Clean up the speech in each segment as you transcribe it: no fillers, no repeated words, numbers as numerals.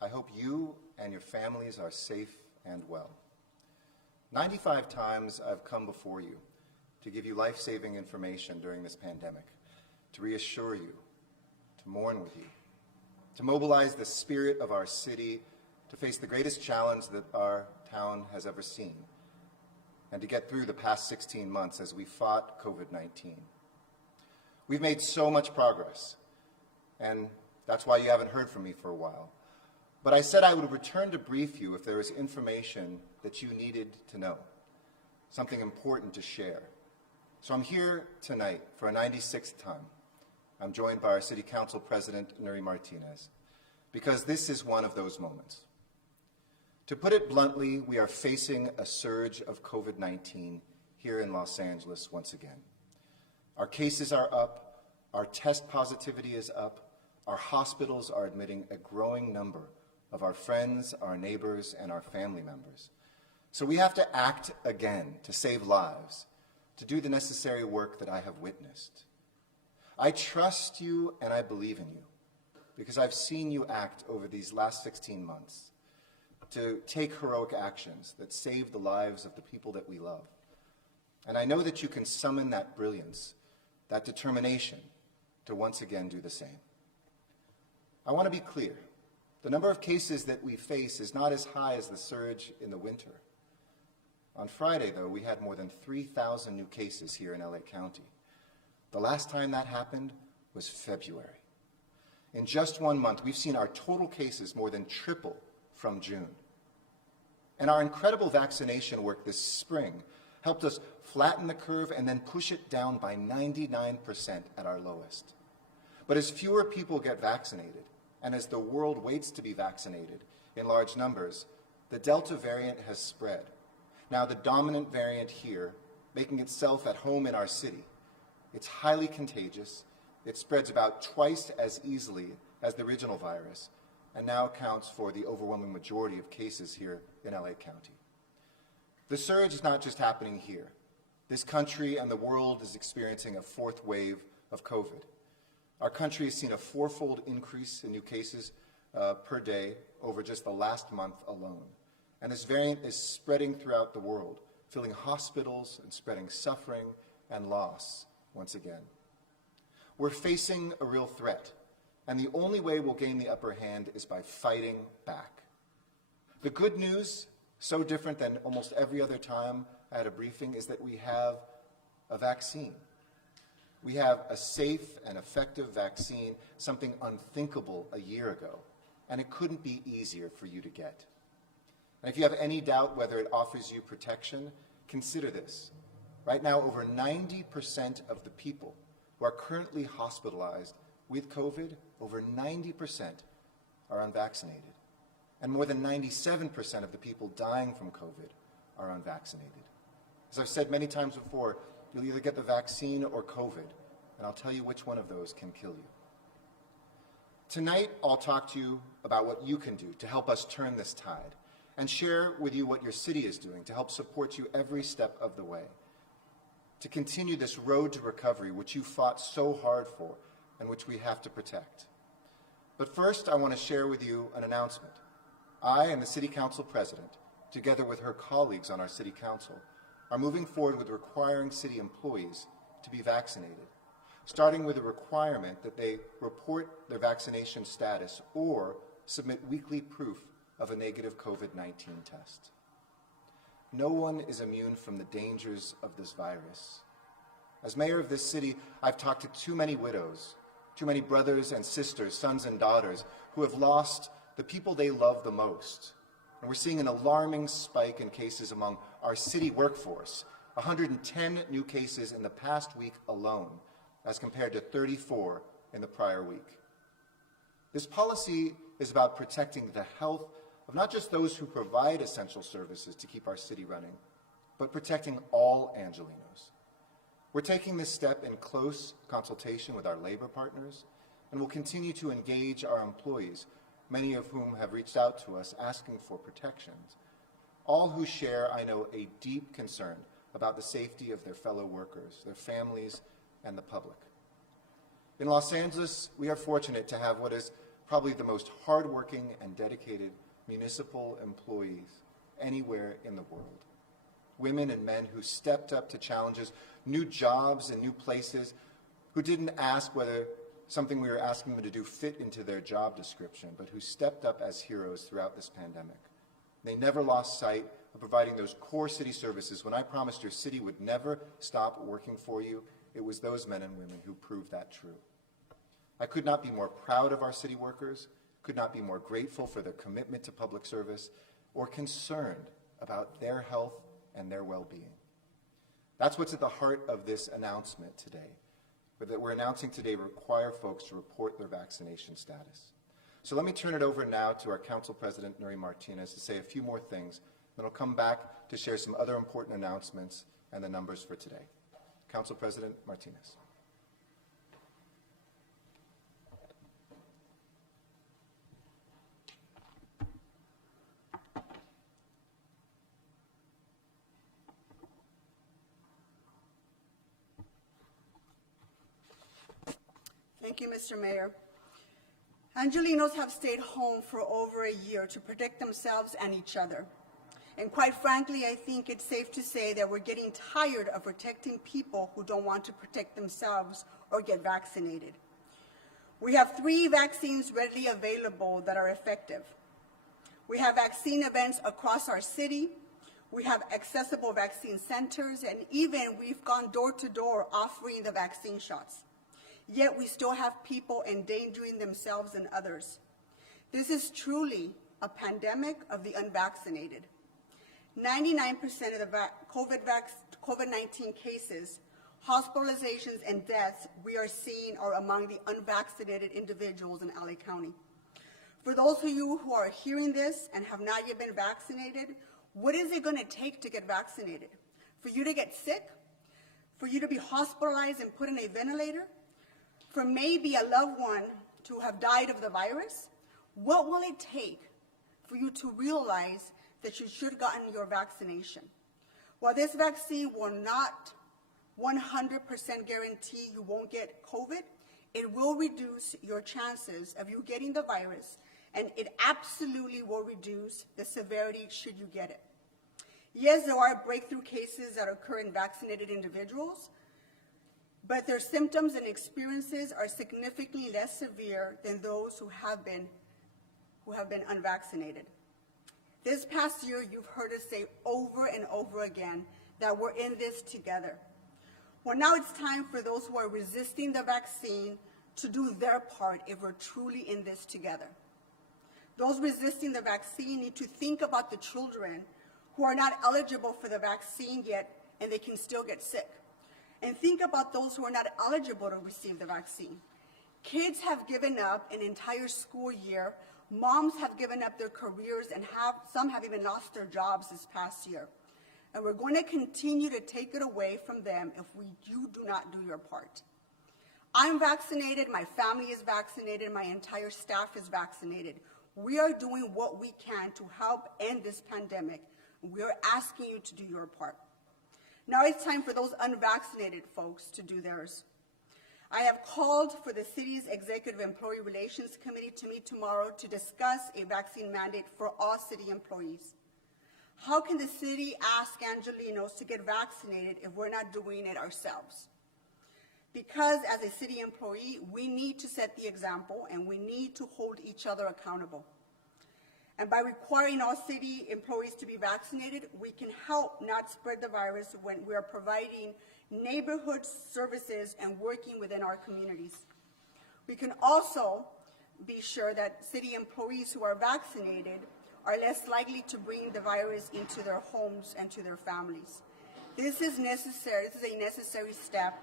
I hope you and your families are safe and well. 95 times I've come before you to give you life-saving information during this pandemic, to reassure you, to mourn with you, to mobilize the spirit of our city to face the greatest challenge that our town has ever seen, and to get through the past 16 months as we fought COVID-19. We've made so much progress, and that's why you haven't heard from me for a while. But I said I would return to brief you if there was information that you needed to know, something important to share. So I'm here tonight for a 96th time. I'm joined by our City Council President, Nuri Martinez, because this is one of those moments. To put it bluntly, we are facing a surge of COVID-19 here in Los Angeles once again. Our cases are up, our test positivity is up, our hospitals are admitting a growing number of our friends, our neighbors, and our family members. So we have to act again to save lives, to do the necessary work that I have witnessed. I trust you and I believe in you because I've seen you act over these last 16 months to take heroic actions that save the lives of the people that we love. And I know that you can summon that brilliance, that determination to once again do the same. I want to be clear. The number of cases that we face is not as high as the surge in the winter. On Friday, though, we had more than 3,000 new cases here in LA County. The last time that happened was February. In just 1 month, we've seen our total cases more than triple from June. And our incredible vaccination work this spring helped us flatten the curve and then push it down by 99% at our lowest. But as fewer people get vaccinated, and as the world waits to be vaccinated in large numbers, the Delta variant has spread. Now the dominant variant here, making itself at home in our city. It's highly contagious. It spreads about twice as easily as the original virus, and now accounts for the overwhelming majority of cases here in LA County. The surge is not just happening here. This country and the world is experiencing a fourth wave of COVID. Our country has seen a fourfold increase in new cases per day over just the last month alone. And this variant is spreading throughout the world, filling hospitals and spreading suffering and loss once again. We're facing a real threat, and the only way we'll gain the upper hand is by fighting back. The good news, so different than almost every other time at a briefing, is that we have a vaccine. We have a safe and effective vaccine, something unthinkable a year ago, and it couldn't be easier for you to get. And if you have any doubt whether it offers you protection, consider this. Right now, over 90% of the people who are currently hospitalized with COVID, over 90% are unvaccinated. And more than 97% of the people dying from COVID are unvaccinated. As I've said many times before, you'll either get the vaccine or COVID, and I'll tell you which one of those can kill you. Tonight, I'll talk to you about what you can do to help us turn this tide, and share with you what your city is doing to help support you every step of the way, to continue this road to recovery, which you fought so hard for, and which we have to protect. But first, I want to share with you an announcement. I and the City Council President, together with her colleagues on our City Council, are moving forward with requiring city employees to be vaccinated, starting with a requirement that they report their vaccination status or submit weekly proof of a negative COVID-19 test. No one is immune from the dangers of this virus. As mayor of this city, I've talked to too many widows, too many brothers and sisters, sons and daughters who have lost the people they love the most. And we're seeing an alarming spike in cases among our city workforce, 110 new cases in the past week alone, as compared to 34 in the prior week. This policy is about protecting the health of not just those who provide essential services to keep our city running, but protecting all Angelenos. We're taking this step in close consultation with our labor partners, and will continue to engage our employees, many of whom have reached out to us asking for protections, all who share, I know, a deep concern about the safety of their fellow workers, their families, and the public. In Los Angeles, we are fortunate to have what is probably the most hardworking and dedicated municipal employees anywhere in the world. Women and men who stepped up to challenges, new jobs and new places, who didn't ask whether something we were asking them to do fit into their job description, but who stepped up as heroes throughout this pandemic. They never lost sight of providing those core city services. When I promised your city would never stop working for you, it was those men and women who proved that true. I could not be more proud of our city workers, could not be more grateful for their commitment to public service, or concerned about their health and their well-being. That's what's at the heart of this announcement today. But that we're announcing today require folks to report their vaccination status. So let me turn it over now to our Council President, Nury Martinez, to say a few more things. Then I'll come back to share some other important announcements and the numbers for today. Council President Martinez. Thank you, Mr. Mayor. Angelenos have stayed home for over a year to protect themselves and each other. And quite frankly, I think it's safe to say that we're getting tired of protecting people who don't want to protect themselves or get vaccinated. We have 3 vaccines readily available that are effective. We have vaccine events across our city. We have accessible vaccine centers, and even we've gone door to door offering the vaccine shots. Yet we still have people endangering themselves and others. This is truly a pandemic of the unvaccinated. 99% of the COVID-19 cases, hospitalizations, and deaths we are seeing are among the unvaccinated individuals in LA County. For those of you who are hearing this and have not yet been vaccinated, what is it going to take to get vaccinated? For you to get sick? For you to be hospitalized and put in a ventilator? For maybe a loved one to have died of the virus? What will it take for you to realize that you should have gotten your vaccination? While this vaccine will not 100% guarantee you won't get COVID, it will reduce your chances of you getting the virus, and it absolutely will reduce the severity should you get it. Yes, there are breakthrough cases that occur in vaccinated individuals, but their symptoms and experiences are significantly less severe than those who have been unvaccinated. This past year, you've heard us say over and over again that we're in this together. Well, now it's time for those who are resisting the vaccine to do their part if we're truly in this together. Those resisting the vaccine need to think about the children who are not eligible for the vaccine yet and they can still get sick. And think about those who are not eligible to receive the vaccine. Kids have given up an entire school year. Moms have given up their careers, and some have even lost their jobs this past year. And we're going to continue to take it away from them if you do not do your part. I'm vaccinated, my family is vaccinated, my entire staff is vaccinated. We are doing what we can to help end this pandemic. We are asking you to do your part. Now it's time for those unvaccinated folks to do theirs. I have called for the city's Executive Employee Relations Committee to meet tomorrow to discuss a vaccine mandate for all city employees. How can the city ask Angelenos to get vaccinated if we're not doing it ourselves? Because as a city employee, we need to set the example and we need to hold each other accountable. And by requiring all city employees to be vaccinated, we can help not spread the virus when we are providing neighborhood services and working within our communities. We can also be sure that city employees who are vaccinated are less likely to bring the virus into their homes and to their families. This is necessary. This is a necessary step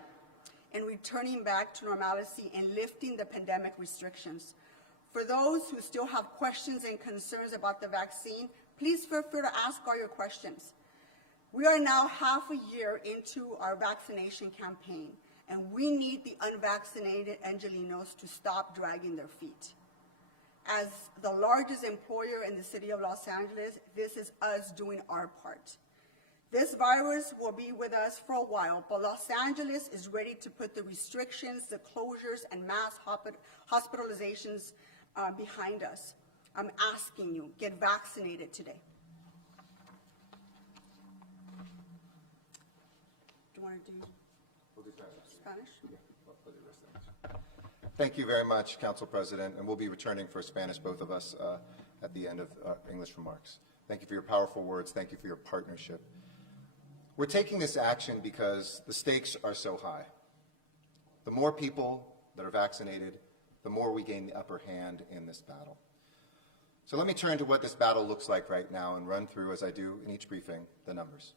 in returning back to normalcy and lifting the pandemic restrictions. For those who still have questions and concerns about the vaccine, please feel free to ask all your questions. We are now half a year into our vaccination campaign, and we need the unvaccinated Angelenos to stop dragging their feet. As the largest employer in the city of Los Angeles, this is us doing our part. This virus will be with us for a while, but Los Angeles is ready to put the restrictions, the closures, and mass hospitalizations behind us. I'm asking you, get vaccinated today. Do you want to do We'll do Spanish? Thank you very much, Council President, and we'll be returning for Spanish, both of us, at the end of English remarks. Thank you for your powerful words. Thank you for your partnership. We're taking this action because the stakes are so high. The more people that are vaccinated, the more we gain the upper hand in this battle. So let me turn to what this battle looks like right now and run through, as I do in each briefing, the numbers.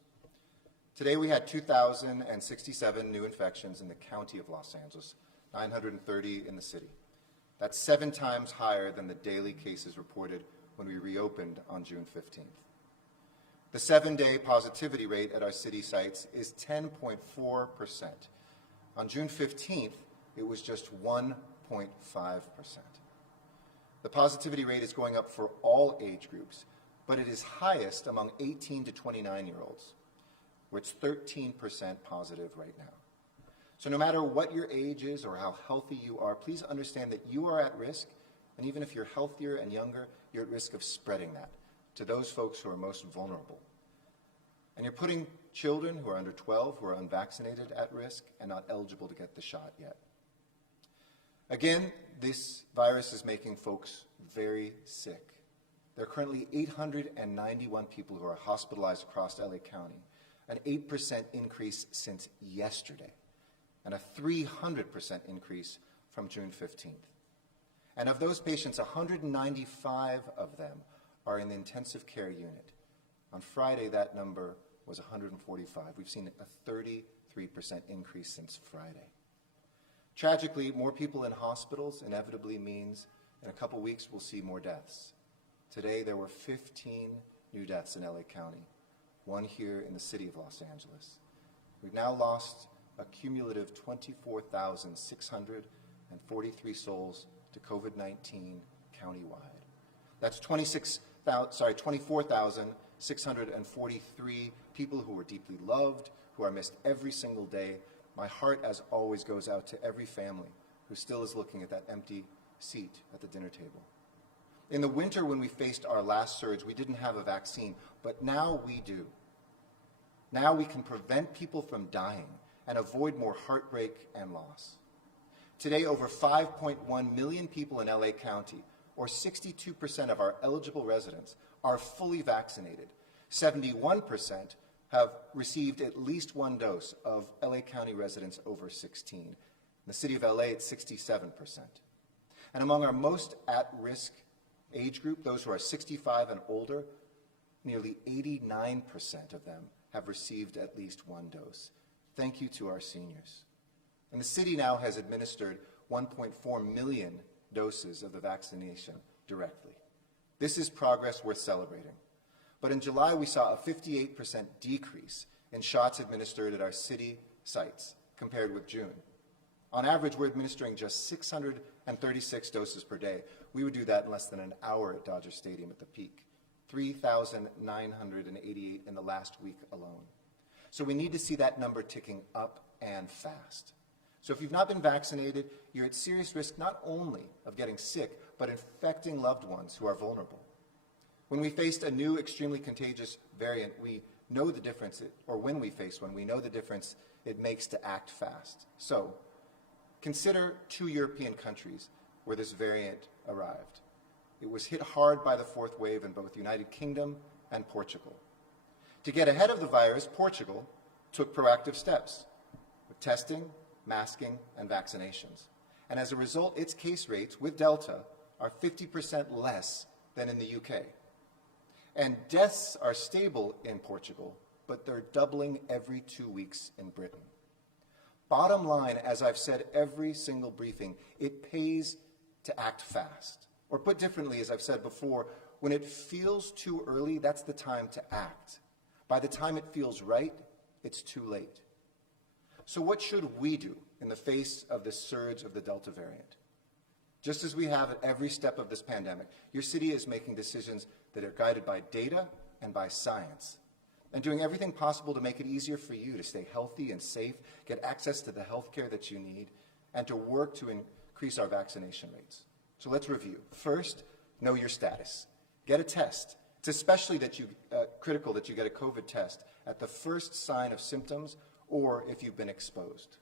Today we had 2,067 new infections in the county of Los Angeles, 930 in the city. That's 7 times higher than the daily cases reported when we reopened on June 15th. The 7-day positivity rate at our city sites is 10.4%. On June 15th, it was just 1.5%. The positivity rate is going up for all age groups, but it is highest among 18 to 29-year-olds, where it's 13% positive right now. So no matter what your age is or how healthy you are, please understand that you are at risk, and even if you're healthier and younger, you're at risk of spreading that to those folks who are most vulnerable. And you're putting children who are under 12, who are unvaccinated, at risk and not eligible to get the shot yet. Again, this virus is making folks very sick. There are currently 891 people who are hospitalized across LA County, an 8% increase since yesterday, and a 300% increase from June 15th. And of those patients, 195 of them are in the intensive care unit. On Friday, that number was 145. We've seen a 33% increase since Friday. Tragically, more people in hospitals inevitably means in a couple weeks we'll see more deaths. Today, there were 15 new deaths in LA County, 1 here in the city of Los Angeles. We've now lost a cumulative 24,643 souls to COVID-19 countywide. That's 24,643 people who were deeply loved, who are missed every single day. My heart, as always, goes out to every family who still is looking at that empty seat at the dinner table. In the winter, when we faced our last surge, we didn't have a vaccine, but now we do. Now we can prevent people from dying and avoid more heartbreak and loss. Today, over 5.1 million people in LA County, or 62% of our eligible residents, are fully vaccinated. 71% have received at least 1 dose of LA County residents over 16. In the city of LA, it's 67%. And among our most at-risk age group, those who are 65 and older, nearly 89% of them have received at least 1 dose. Thank you to our seniors. And the city now has administered 1.4 million doses of the vaccination directly. This is progress worth celebrating. But in July, we saw a 58% decrease in shots administered at our city sites compared with June. On average, we're administering just 636 doses per day. We would do that in less than an hour at Dodger Stadium at the peak, 3,988 in the last week alone. So we need to see that number ticking up and fast. So if you've not been vaccinated, you're at serious risk not only of getting sick, but infecting loved ones who are vulnerable. When we faced a new extremely contagious variant, we know the difference, when we face one, we know the difference it makes to act fast. So consider 2 European countries where this variant arrived. It was hit hard by the 4th wave in both the United Kingdom and Portugal. To get ahead of the virus, Portugal took proactive steps with testing, masking, and vaccinations. And as a result, its case rates with Delta are 50% less than in the UK. And deaths are stable in Portugal, but they're doubling every 2 weeks in Britain. Bottom line, as I've said every single briefing, it pays to act fast. Or put differently, as I've said before, when it feels too early, that's the time to act. By the time it feels right, it's too late. So what should we do in the face of this surge of the Delta variant? Just as we have at every step of this pandemic, your city is making decisions that are guided by data and by science, and doing everything possible to make it easier for you to stay healthy and safe, get access to the health care that you need, and to work to increase our vaccination rates. So let's review. First, know your status. Get a test. It's especially critical that you get a COVID test at the first sign of symptoms or if you've been exposed.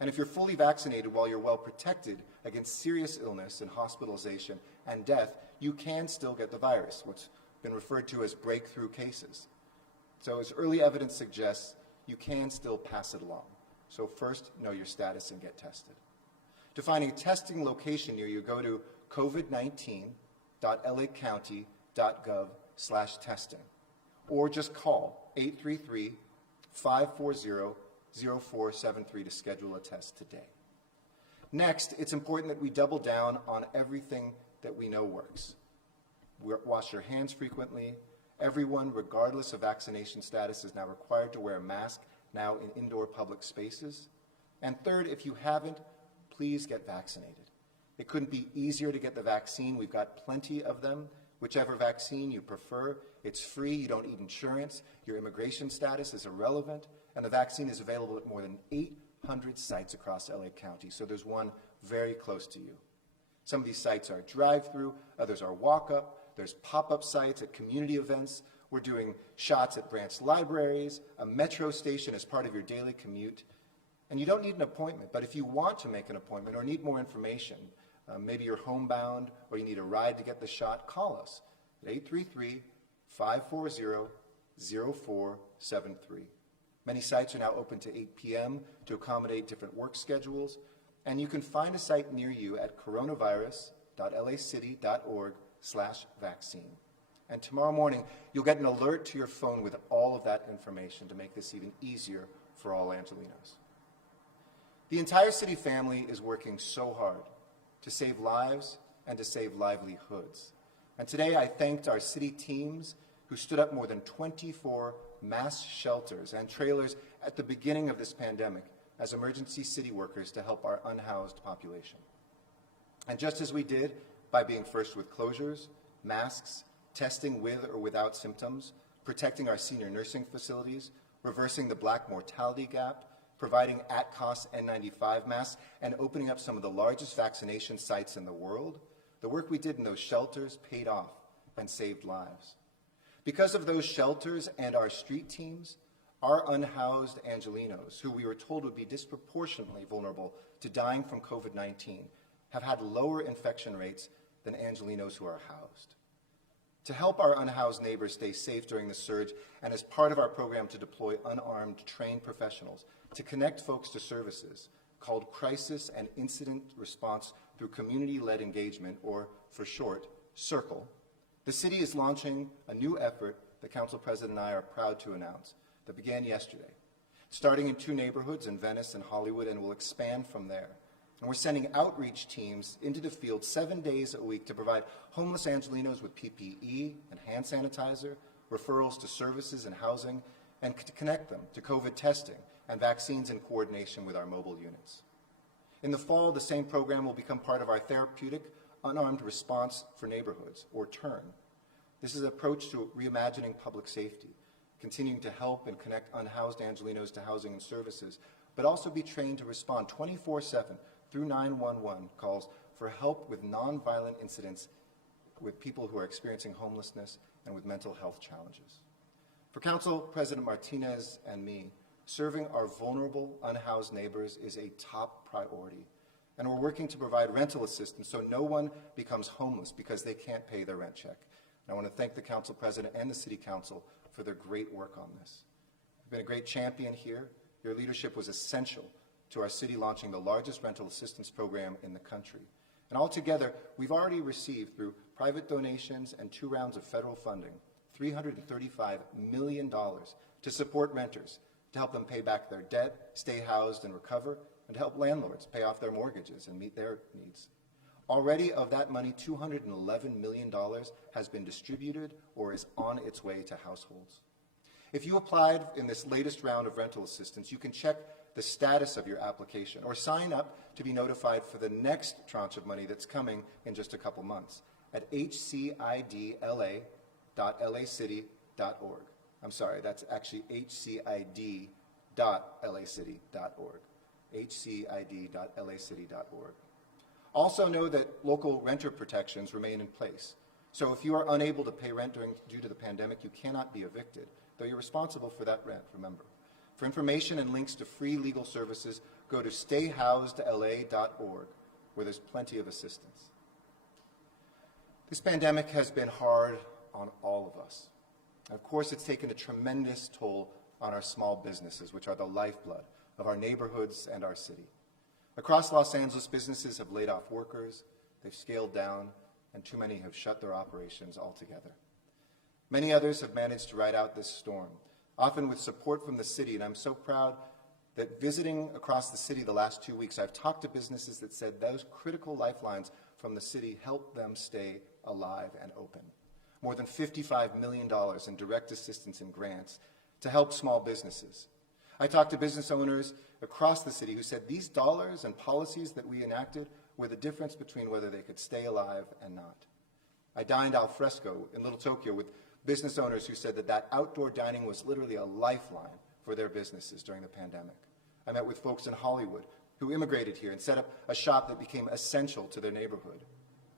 And if you're fully vaccinated while you're well protected against serious illness and hospitalization and death, you can still get the virus, what's been referred to as breakthrough cases. So as early evidence suggests, you can still pass it along. So first, know your status and get tested. To find a testing location near you, go to covid19.lacounty.gov/testing, or just call 833-540-0473 to schedule a test today. Next, it's important that we double down on everything that we know works. Wash your hands frequently. Everyone, regardless of vaccination status, is now required to wear a mask now in indoor public spaces. And third, if you haven't, please get vaccinated. It couldn't be easier to get the vaccine. We've got plenty of them. Whichever vaccine you prefer, it's free. You don't need insurance. Your immigration status is irrelevant. And the vaccine is available at more than 800 sites across LA County. So there's one very close to you. Some of these sites are drive-through. Others are walk-up. There's pop-up sites at community events. We're doing shots at branch libraries, a metro station as part of your daily commute. And you don't need an appointment, but if you want to make an appointment or need more information, maybe you're homebound or you need a ride to get the shot, call us at 833-540-0473. Many sites are now open to 8 p.m. to accommodate different work schedules, and you can find a site near you at coronavirus.lacity.org/vaccine. And tomorrow morning, you'll get an alert to your phone with all of that information to make this even easier for all Angelenos. The entire city family is working so hard to save lives and to save livelihoods. And today I thanked our city teams who stood up more than 24 mass shelters and trailers at the beginning of this pandemic as emergency city workers to help our unhoused population. And just as we did by being first with closures, masks, testing with or without symptoms, protecting our senior nursing facilities, reversing the Black mortality gap, providing at-cost N95 masks, and opening up some of the largest vaccination sites in the world, the work we did in those shelters paid off and saved lives. Because of those shelters and our street teams, our unhoused Angelenos, who we were told would be disproportionately vulnerable to dying from COVID-19, have had lower infection rates than Angelenos who are housed. To help our unhoused neighbors stay safe during the surge, and as part of our program to deploy unarmed, trained professionals to connect folks to services called Crisis and Incident Response through Community-Led Engagement, or for short, CIRCLE, the city is launching a new effort that Council President and I are proud to announce that began yesterday, starting in 2 neighborhoods in Venice and Hollywood, and will expand from there. And we're sending outreach teams into the field 7 days a week to provide homeless Angelenos with PPE and hand sanitizer, referrals to services and housing, and to connect them to COVID testing and vaccines in coordination with our mobile units. In the fall, the same program will become part of our therapeutic unarmed response for neighborhoods, or TURN. This is an approach to reimagining public safety, continuing to help and connect unhoused Angelenos to housing and services, but also be trained to respond 24/7 through 911 calls for help with nonviolent incidents with people who are experiencing homelessness and with mental health challenges. For Council President Martinez and me, serving our vulnerable, unhoused neighbors is a top priority, and we're working to provide rental assistance so no one becomes homeless because they can't pay their rent check. And I want to thank the Council President and the City Council for their great work on this. You've been a great champion here. Your leadership was essential to our city launching the largest rental assistance program in the country. And altogether, we've already received, through private donations and 2 rounds of federal funding, $335 million to support renters, to help them pay back their debt, stay housed and recover, and to help landlords pay off their mortgages and meet their needs. Already of that money, $211 million has been distributed or is on its way to households. If you applied in this latest round of rental assistance, you can check the status of your application or sign up to be notified for the next tranche of money that's coming in just a couple months at hcidla.lacity.org. I'm sorry, that's actually hcid.lacity.org. hcid.lacity.org. Also know that local renter protections remain in place. So if you are unable to pay rent due to the pandemic, you cannot be evicted, though you're responsible for that rent, remember. For information and links to free legal services, go to stayhousedla.org, where there's plenty of assistance. This pandemic has been hard on all of us. And of course, it's taken a tremendous toll on our small businesses, which are the lifeblood of our neighborhoods and our city. Across Los Angeles, businesses have laid off workers, they've scaled down, and too many have shut their operations altogether. Many others have managed to ride out this storm, often with support from the city, and I'm so proud that visiting across the city the last 2 weeks, I've talked to businesses that said those critical lifelines from the city helped them stay alive and open. More than $55 million in direct assistance and grants to help small businesses. I talked to business owners across the city who said these dollars and policies that we enacted were the difference between whether they could stay alive and not. I dined al fresco in Little Tokyo with business owners who said that outdoor dining was literally a lifeline for their businesses during the pandemic. I met with folks in Hollywood who immigrated here and set up a shop that became essential to their neighborhood.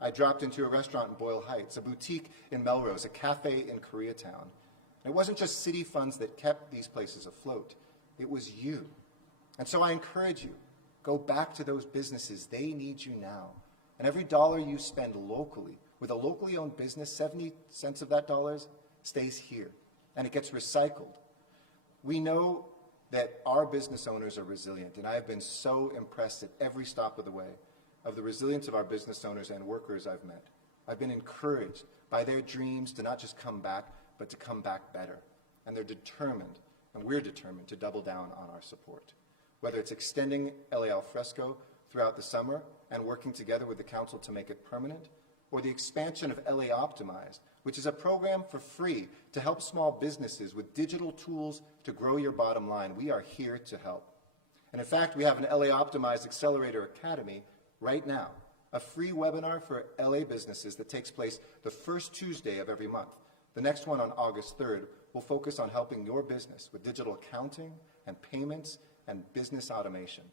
I dropped into a restaurant in Boyle Heights, a boutique in Melrose, a cafe in Koreatown. And it wasn't just city funds that kept these places afloat. It was you. And so I encourage you, go back to those businesses. They need you now. And every dollar you spend locally, with a locally owned business, 70 cents of that dollars stays here, and it gets recycled. We know that our business owners are resilient, and I have been so impressed at every stop of the way of the resilience of our business owners and workers I've met. I've been encouraged by their dreams to not just come back, but to come back better. And they're determined, and we're determined to double down on our support. Whether it's extending LA Al Fresco throughout the summer and working together with the council to make it permanent, or the expansion of LA Optimized, which is a program for free to help small businesses with digital tools to grow your bottom line. We are here to help. And in fact, we have an LA Optimized Accelerator Academy right now, a free webinar for LA businesses that takes place the first Tuesday of every month. The next one on August 3rd will focus on helping your business with digital accounting and payments and business automation.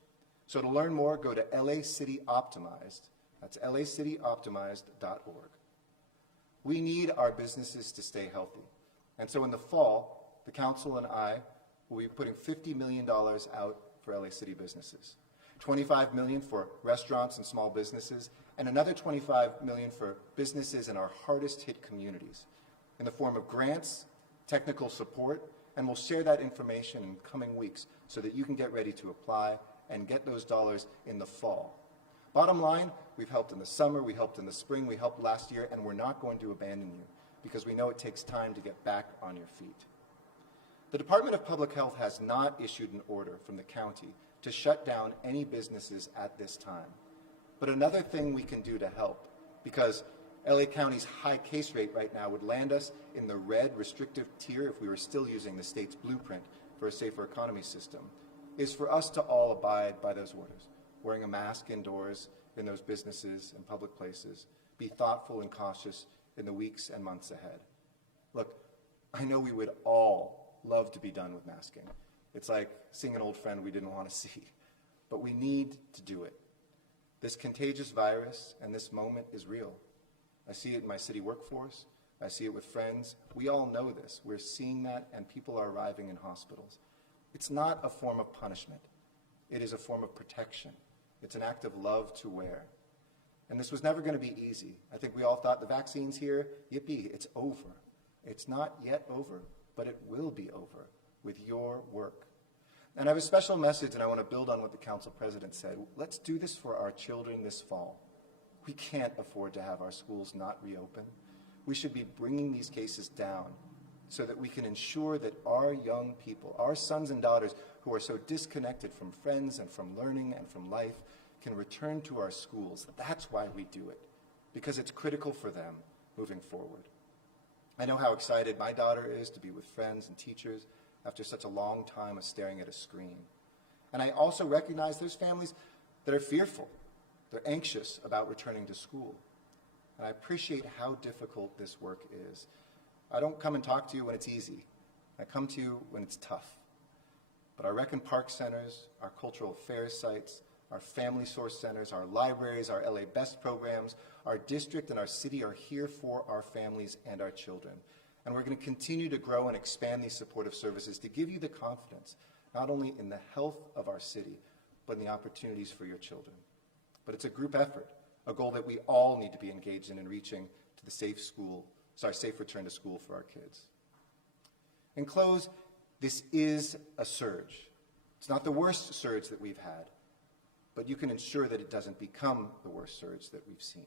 So to learn more, go to LA City Optimized. That's lacityoptimized.org. We need our businesses to stay healthy. And so in the fall, the council and I will be putting $50 million out for LA City businesses. $25 million for restaurants and small businesses, and another $25 million for businesses in our hardest hit communities in the form of grants, technical support, and we'll share that information in coming weeks so that you can get ready to apply and get those dollars in the fall. Bottom line, we've helped in the summer, we helped in the spring, we helped last year, and we're not going to abandon you because we know it takes time to get back on your feet. The Department of Public Health has not issued an order from the county to shut down any businesses at this time. But another thing we can do to help, because LA County's high case rate right now would land us in the red restrictive tier if we were still using the state's blueprint for a safer economy system, is for us to all abide by those orders. Wearing a mask indoors in those businesses and public places, be thoughtful and cautious in the weeks and months ahead. Look, I know we would all love to be done with masking. It's like seeing an old friend we didn't want to see, but we need to do it. This contagious virus and this moment is real. I see it in my city workforce. I see it with friends. We all know this. We're seeing that, and people are arriving in hospitals. It's not a form of punishment. It is a form of protection. It's an act of love to wear. And this was never going to be easy. I think we all thought the vaccine's here, yippee, it's over. It's not yet over, but it will be over with your work. And I have a special message, and I want to build on what the council president said. Let's do this for our children this fall. We can't afford to have our schools not reopen. We should be bringing these cases down so that we can ensure that our young people, our sons and daughters who are so disconnected from friends and from learning and from life, can return to our schools. That's why we do it, because it's critical for them moving forward. I know how excited my daughter is to be with friends and teachers after such a long time of staring at a screen. And I also recognize there's families that are fearful. They're anxious about returning to school. And I appreciate how difficult this work is. I don't come and talk to you when it's easy. I come to you when it's tough. But our rec and park centers, our cultural affairs sites, our family source centers, our libraries, our LA Best programs, our district and our city are here for our families and our children. And we're going to continue to grow and expand these supportive services to give you the confidence, not only in the health of our city, but in the opportunities for your children. But it's a group effort, a goal that we all need to be engaged in reaching to the safe return to school for our kids. In close, this is a surge. It's not the worst surge that we've had, but you can ensure that it doesn't become the worst surge that we've seen.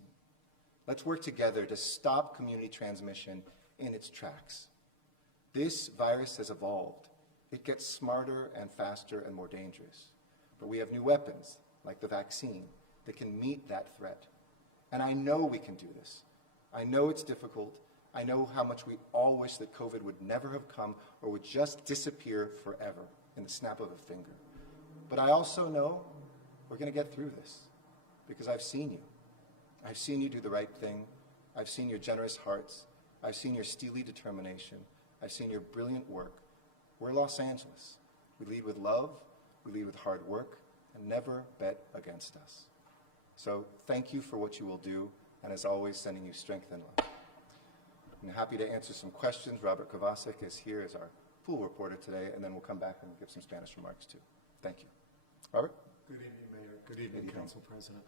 Let's work together to stop community transmission in its tracks. This virus has evolved. It gets smarter and faster and more dangerous. But we have new weapons, like the vaccine, that can meet that threat. And I know we can do this. I know it's difficult. I know how much we all wish that COVID would never have come or would just disappear forever in the snap of a finger. But I also know we're going to get through this because I've seen you. I've seen you do the right thing. I've seen your generous hearts. I've seen your steely determination. I've seen your brilliant work. We're Los Angeles. We lead with love, we lead with hard work, and never bet against us. So thank you for what you will do, and as always, sending you strength and love. I'm happy to answer some questions. Robert Kovacic is here as our pool reporter today, and then we'll come back and give some Spanish remarks too. Thank you. Robert? Good evening, Mayor. Good evening, Council President.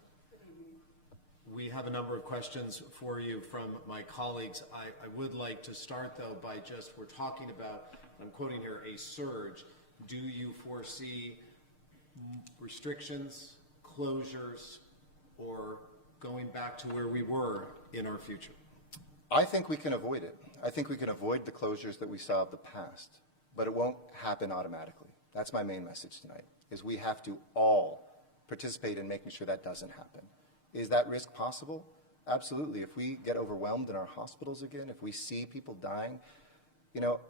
We have a number of questions for you from my colleagues. I would like to start, though, by we're talking about, I'm quoting here, a surge. Do you foresee restrictions, closures, or going back to where we were in our future? I think we can avoid it. I think we can avoid the closures that we saw of the past, but it won't happen automatically. That's my main message tonight, is we have to all participate in making sure that doesn't happen. Is that risk possible? Absolutely. If we get overwhelmed in our hospitals again, if we see people dying,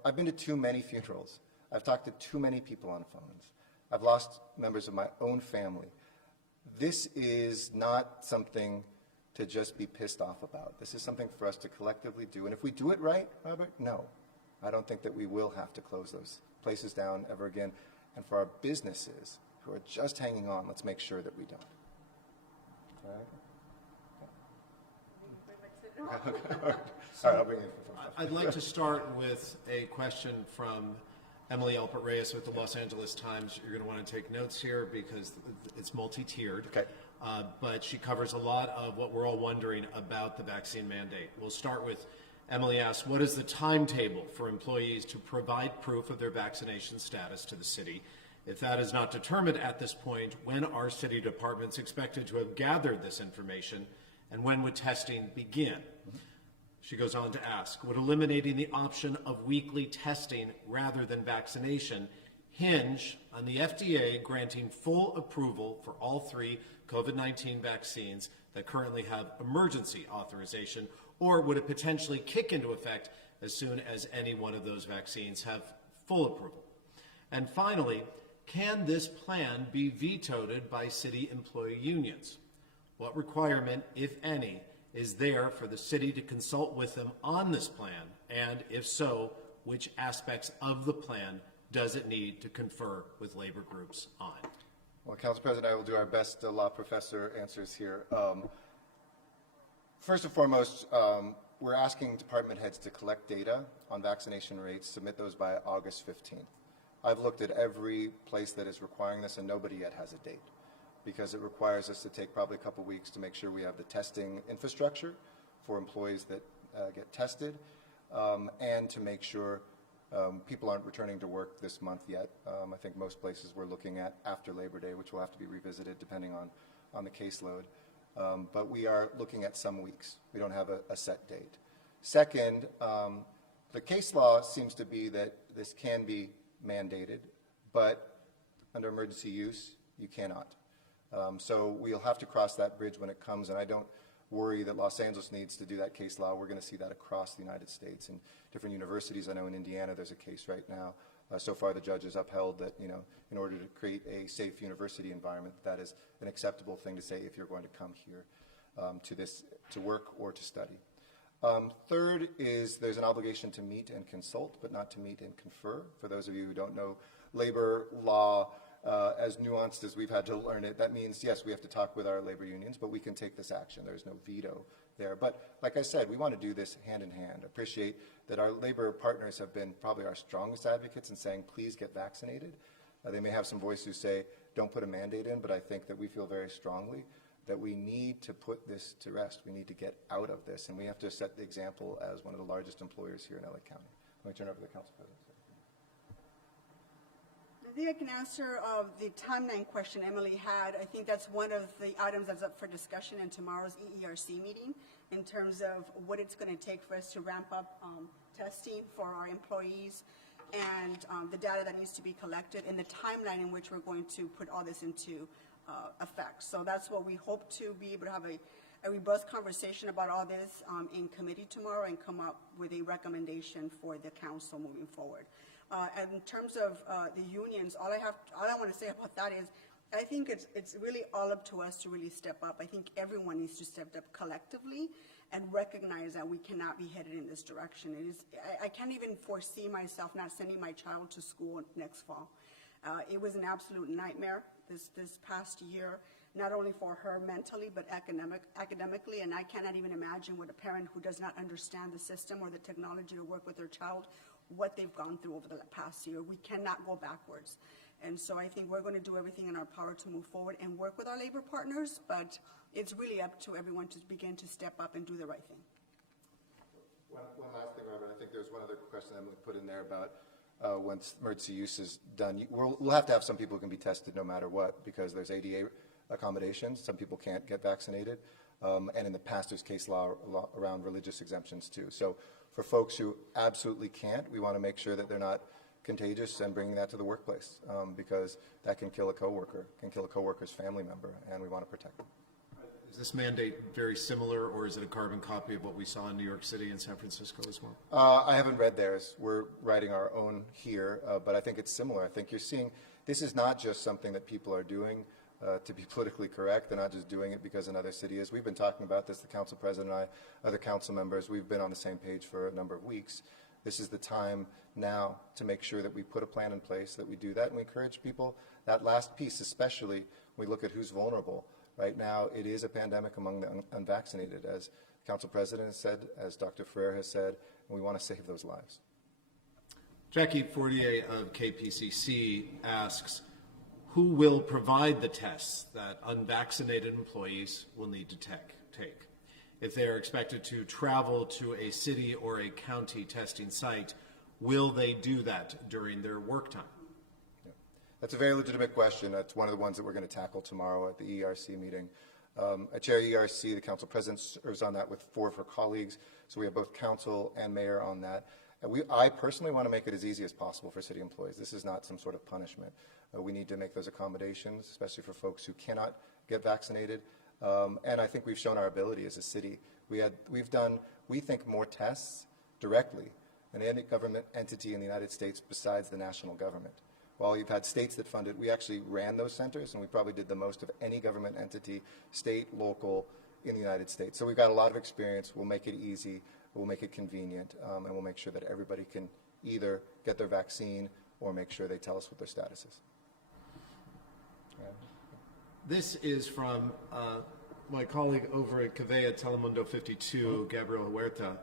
I've been to too many funerals. I've talked to too many people on phones. I've lost members of my own family. This is not something to just be pissed off about. This is something for us to collectively do. And if we do it right, Robert, no. I don't think that we will have to close those places down ever again. And for our businesses who are just hanging on, let's make sure that we don't. All right, I'll bring it. I'd like to start with a question from Emily Alpert Reyes with the Los Angeles Times. You're going to want to take notes here because it's multi-tiered. Okay. But she covers a lot of what we're all wondering about the vaccine mandate. We'll start with Emily asks, what is the timetable for employees to provide proof of their vaccination status to the city? If that is not determined at this point, when are city departments expected to have gathered this information, and when would testing begin? She goes on to ask, would eliminating the option of weekly testing rather than vaccination hinge on the FDA granting full approval for all 3 COVID-19 vaccines that currently have emergency authorization, or would it potentially kick into effect as soon as any one of those vaccines have full approval? And finally, can this plan be vetoed by city employee unions? What requirement, if any, is there for the city to consult with them on this plan? And if so, which aspects of the plan does it need to confer with labor groups on? Well, Council President, I will do our best law professor answers here. First and foremost, we're asking department heads to collect data on vaccination rates, submit those by August 15th. I've looked at every place that is requiring this, and nobody yet has a date, because it requires us to take probably a couple weeks to make sure we have the testing infrastructure for employees that get tested, and to make sure people aren't returning to work this month yet. I think most places we're looking at after Labor Day, which will have to be revisited depending on the caseload. But we are looking at some weeks. We don't have a set date. Second, the case law seems to be that this can be mandated, but under emergency use, you cannot. So we'll have to cross that bridge when it comes, and I don't worry that Los Angeles needs to do that case law. We're going to see that across the United States in different universities. I know in Indiana there's a case right now. So far the judge has upheld that, in order to create a safe university environment, that is an acceptable thing to say if you're going to come here to work or to study. Third is there's an obligation to meet and consult, but not to meet and confer. For those of you who don't know labor law, as nuanced as we've had to learn it, that means, yes, we have to talk with our labor unions, but we can take this action. There's no veto there. But like I said, we want to do this hand in hand. Appreciate that our labor partners have been probably our strongest advocates in saying, please get vaccinated. They may have some voice who say, don't put a mandate in, but I think that we feel very strongly that we need to put this to rest. We need to get out of this, and we have to set the example as one of the largest employers here in LA County. Let me turn over to the council president. I think I can answer the timeline question Emily had. I think that's one of the items that's up for discussion in tomorrow's EERC meeting in terms of what it's going to take for us to ramp up testing for our employees and the data that needs to be collected and the timeline in which we're going to put all this into effect. So that's what we hope to be able to have a robust conversation about all this in committee tomorrow and come up with a recommendation for the council moving forward. And in terms of the unions, all I want to say about that is I think it's really all up to us to really step up. I think everyone needs to step up collectively and recognize that we cannot be headed in this direction. I can't even foresee myself not sending my child to school next fall. It was an absolute nightmare this past year, not only for her mentally, but academically, and I cannot even imagine what a parent who does not understand the system or the technology to work with their child, what they've gone through over the past year. We cannot go backwards. And so I think we're going to do everything in our power to move forward and work with our labor partners, but it's really up to everyone to begin to step up and do the right thing. One last thing, Robert. I think there's one other question Emily put in there about once emergency use is done. We'll have to have some people who can be tested no matter what because there's ADA accommodations. Some people can't get vaccinated. And in the past, there's case law around religious exemptions too. So for folks who absolutely can't, we want to make sure that they're not contagious and bringing that to the workplace because that can kill a coworker, can kill a coworker's family member, and we want to protect them. Is this mandate very similar, or is it a carbon copy of what we saw in New York City and San Francisco as well? I haven't read theirs. We're writing our own here, but I think it's similar. I think you're seeing this is not just something that people are doing to be politically correct. They're not just doing it because another city is. We've been talking about this, the council president and I, other council members. We've been on the same page for a number of weeks. This is the time now to make sure that we put a plan in place, that we do that, and we encourage people. That last piece, especially when we look at who's vulnerable. Right now, it is a pandemic among the unvaccinated, as the council president has said, as Dr. Ferrer has said, and we want to save those lives. Jackie Fortier of KPCC asks, who will provide the tests that unvaccinated employees will need to take? If they are expected to travel to a city or a county testing site, will they do that during their work time? Yeah. That's a very legitimate question. That's one of the ones that we're going to tackle tomorrow at the ERC meeting. I chair ERC, the council president serves on that with 4 of her colleagues, so we have both council and mayor on that. And I personally want to make it as easy as possible for city employees. This is not some sort of punishment. We need to make those accommodations, especially for folks who cannot get vaccinated. And I think we've shown our ability as a city. We've done, we think, more tests directly than any government entity in the United States besides the national government. While you've had states that funded, we actually ran those centers, and we probably did the most of any government entity, state, local, in the United States. So we've got a lot of experience. We'll make it easy. We'll make it convenient, and we'll make sure that everybody can either get their vaccine or make sure they tell us what their status is. This is from my colleague over at Cavea Telemundo 52, Gabriel Huerta.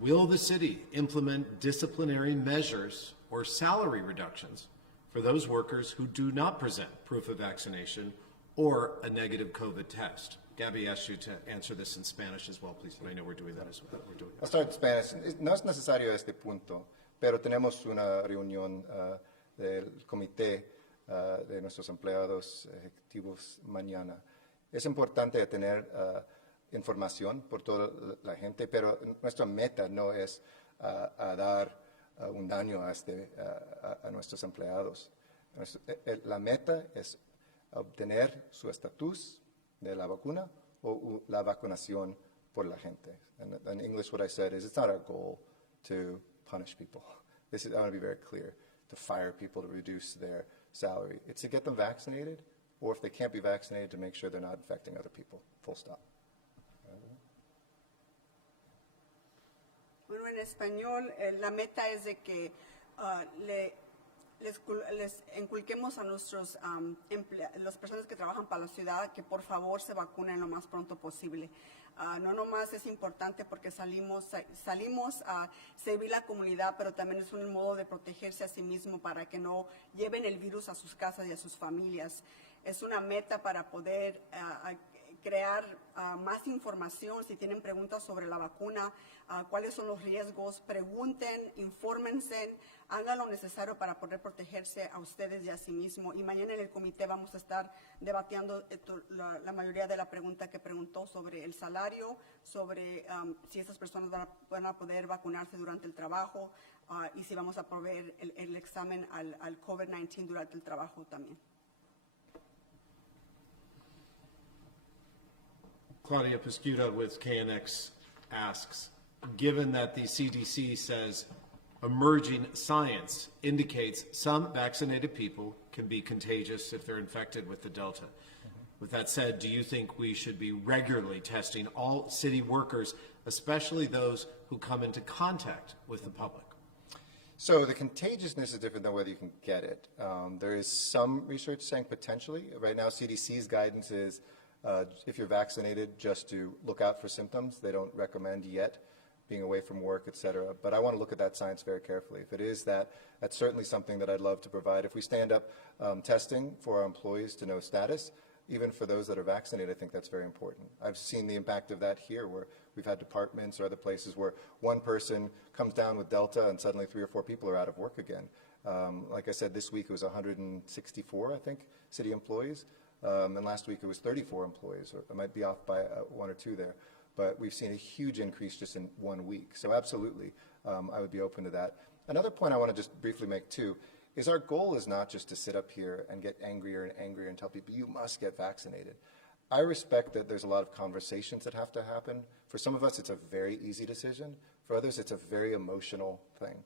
Will the city implement disciplinary measures or salary reductions for those workers who do not present proof of vaccination or a negative COVID test? Gabby asked you to answer this in Spanish as well, please, but I know we're doing that as well. I'll start in Spanish. No es necesario este punto, pero tenemos una reunión del comité de nuestros empleados ejecutivos mañana. Es importante tener información por toda la gente, pero nuestra meta no es dar un daño a nuestros empleados. La meta es obtener su estatus de la vacuna o la vacunación por la gente. And in English, what I said is it's not our goal to punish people. I want to be very clear, to fire people, to reduce their salary. It's to get them vaccinated, or if they can't be vaccinated, to make sure they're not infecting other people. Full stop. Bueno, en español, la meta es de que les inculquemos a nuestros las personas que trabajan para la ciudad que por favor se vacunen lo más pronto posible. No nomás es importante porque salimos a servir la comunidad, pero también es un modo de protegerse a sí mismo para que no lleven el virus a sus casas y a sus familias. Es una meta para poder crear más información. Si tienen preguntas sobre la vacuna, cuáles son los riesgos, pregunten, infórmense, hagan lo necesario para poder protegerse a ustedes y a sí mismos. Y mañana en el comité vamos a estar debatiendo la mayoría de la pregunta que preguntó sobre el salario, sobre si estas personas van a poder vacunarse durante el trabajo y si vamos a proveer el examen al COVID-19 durante el trabajo también. Claudia Pescuda with KNX asks, given that the CDC says emerging science indicates some vaccinated people can be contagious if they're infected with the Delta. With that said, do you think we should be regularly testing all city workers, especially those who come into contact with the public? So the contagiousness is different than whether you can get it. There is some research saying potentially. Right now, CDC's guidance is if you're vaccinated, just to look out for symptoms. They don't recommend yet being away from work, et cetera. But I want to look at that science very carefully. If it is that, that's certainly something that I'd love to provide. If we stand up testing for our employees to know status, even for those that are vaccinated, I think that's very important. I've seen the impact of that here, where we've had departments or other places where one person comes down with Delta and suddenly 3 or 4 people are out of work again. Like I said, this week it was 164, I think, city employees. And last week it was 34 employees, or I might be off by 1 or 2 there. But we've seen a huge increase just in 1 week. So absolutely, I would be open to that. Another point I want to just briefly make too, is our goal is not just to sit up here and get angrier and angrier and tell people you must get vaccinated. I respect that there's a lot of conversations that have to happen. For some of us, it's a very easy decision. For others, it's a very emotional thing.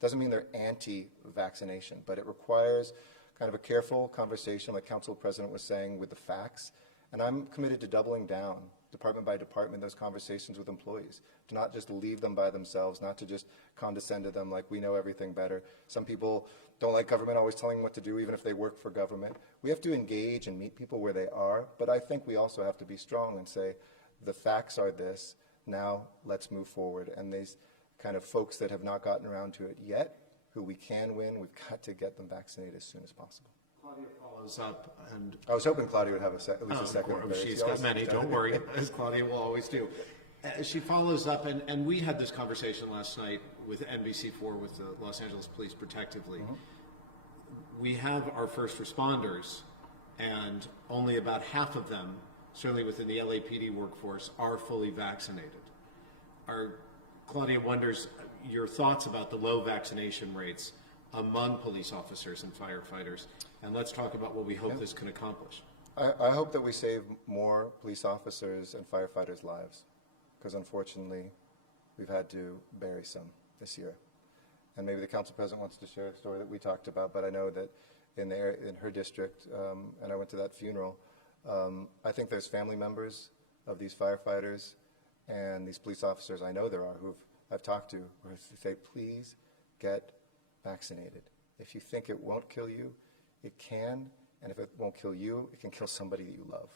Doesn't mean they're anti-vaccination, but it requires kind of a careful conversation, like Council President was saying, with the facts. And I'm committed to doubling down, department by department, those conversations with employees, to not just leave them by themselves, not to just condescend to them like we know everything better. Some people don't like government always telling them what to do, even if they work for government. We have to engage and meet people where they are, but I think we also have to be strong and say, the facts are this, now let's move forward. And these kind of folks that have not gotten around to it yet, who we can win, we've got to get them vaccinated as soon as possible. Claudia follows up, and I was hoping Claudia would have at least a second. She's got many, don't worry, as Claudia will always do. She follows up, and we had this conversation last night with NBC4, with the Los Angeles Police Protectively. We have our first responders, and only about half of them, certainly within the LAPD workforce, are fully vaccinated. Claudia wonders your thoughts about the low vaccination rates among police officers and firefighters, and let's talk about what we hope this can accomplish. I hope that we save more police officers and firefighters' lives, because unfortunately we've had to bury some this year. And maybe the council president wants to share a story that we talked about, but I know that in her district, and I went to that funeral, I think there's family members of these firefighters and these police officers, I know there are, who I've talked to, who say, please get vaccinated. If you think it won't kill you, it can, and if it won't kill you, it can kill somebody that you love.